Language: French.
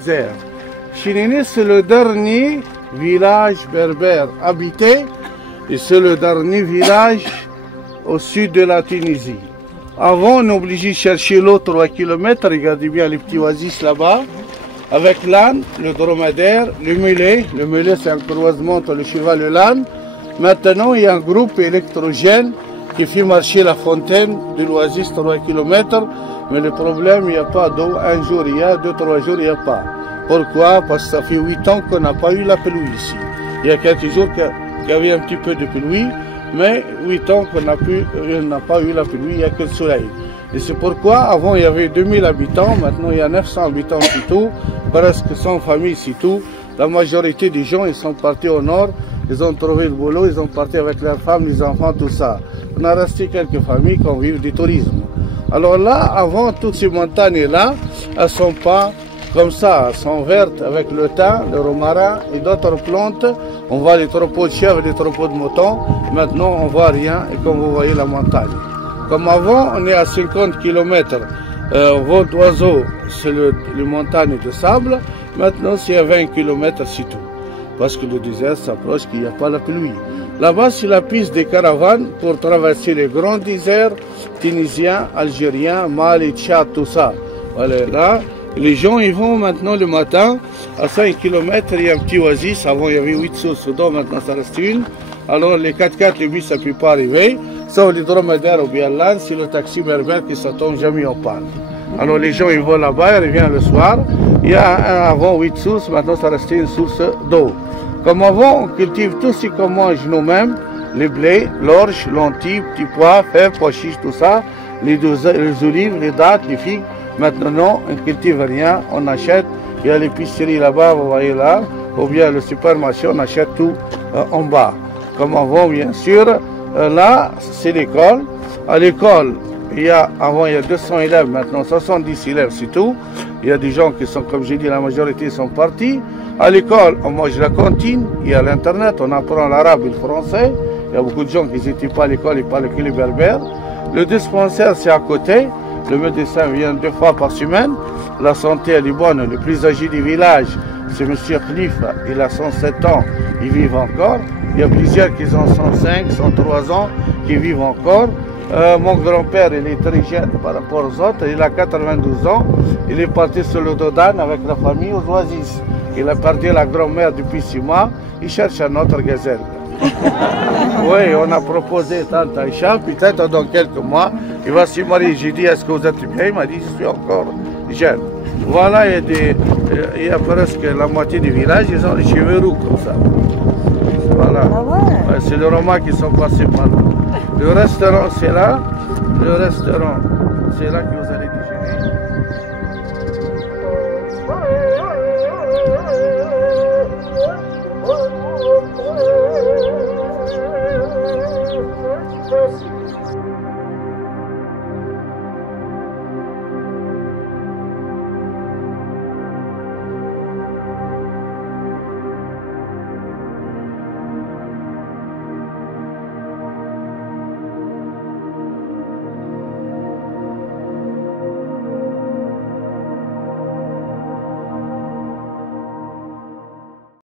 d'Isère. Chinini, c'est le dernier village berbère habité et c'est le dernier village au sud de la Tunisie. Avant, on est obligé de chercher l'autre 3 km, regardez bien les petits oasis là-bas, avec l'âne, le dromadaire, le mulet. Le mulet, c'est un croisement entre le cheval et l'âne. Maintenant, il y a un groupe électrogène qui fait marcher la fontaine de l'oasis 3 km. Mais le problème, il n'y a pas d'eau. Un jour, il y a, 2-3 jours, il n'y a pas. Pourquoi? Parce que ça fait 8 ans qu'on n'a pas eu la pluie ici. Il y a quelques jours qu'il y avait un petit peu de pluie, mais 8 ans qu'on n'a pas eu la pluie, il n'y a que le soleil. Et c'est pourquoi, avant, il y avait 2000 habitants, maintenant, il y a 900 habitants, c'est tout, presque 100 familles, c'est tout. La majorité des gens, ils sont partis au nord, ils ont trouvé le boulot, ils sont partis avec leurs femmes, les enfants, tout ça. On a resté quelques familles qui vivent du tourisme. Alors là, avant, toutes ces montagnes-là, elles ne sont pas comme ça, elles sont vertes avec le thym, le romarin et d'autres plantes. On voit les troupeaux de chèvres et les troupeaux de moutons. Maintenant, on ne voit rien et comme vous voyez la montagne. Comme avant, on est à 50 km. Vol d'oiseau, c'est les montagnes de sable. Maintenant, c'est à 20 km, c'est tout. Parce que le désert s'approche, qu'il n'y a pas la pluie. Là-bas, c'est la piste des caravanes pour traverser les grands déserts tunisiens, algériens, Mali, Tchad, tout ça. Voilà, là, les gens ils vont maintenant le matin, à 5 km, il y a un petit oasis. Avant, il y avait 8 sources d'eau, maintenant, ça reste une. Alors, les 4x4, les bus, ça ne peut pas arriver. Sauf les dromadaires ou bien l'âne, c'est le taxi berbère qui ne tombe jamais en panne. Alors, les gens, ils vont là-bas, ils reviennent le soir. Il y a avant 8 sources, maintenant, ça reste une source d'eau. Comme avant, on cultive tout ce qu'on mange nous-mêmes, les blés, l'orge, lentilles, petits pois, fèves, pois chiches, tout ça, les olives, les dattes, les figues. Maintenant, on ne cultive rien, on achète. Il y a l'épicerie là-bas, vous voyez là, ou bien le supermarché, on achète tout en bas. Comme avant, bien sûr, là, c'est l'école. À l'école, avant, il y a 200 élèves, maintenant 70 élèves, c'est tout. Il y a des gens qui sont, comme j'ai dit, la majorité sont partis. À l'école, on mange la cantine, il y a l'Internet, on apprend l'arabe et le français. Il y a beaucoup de gens qui n'étaient pas à l'école, ils parlent que les berbères. Le dispensaire, c'est à côté. Le médecin vient 2 fois par semaine. La santé, elle est bonne. Le plus âgé du village, c'est M. Khalifa. Il a 107 ans, il vit encore. Il y a plusieurs qui ont 105, 103 ans, qui vivent encore. Mon grand-père, il est très jeune par rapport aux autres. Il a 92 ans. Il est parti sur le Dodan avec la famille aux Oasis. Il a perdu la grand-mère depuis 6 mois. Il cherche un autre gazelle. Oui, on a proposé Tante Aïcha. Peut-être dans quelques mois, il va se marier. J'ai dit, est-ce que vous êtes bien? Il m'a dit, je suis encore jeune. Voilà, il y a presque la moitié du village, ils ont les cheveux roux comme ça. Voilà. Ah ouais. C'est les Romains qui sont passés par là. Le restaurant, c'est là. Le restaurant, c'est là que vous êtes.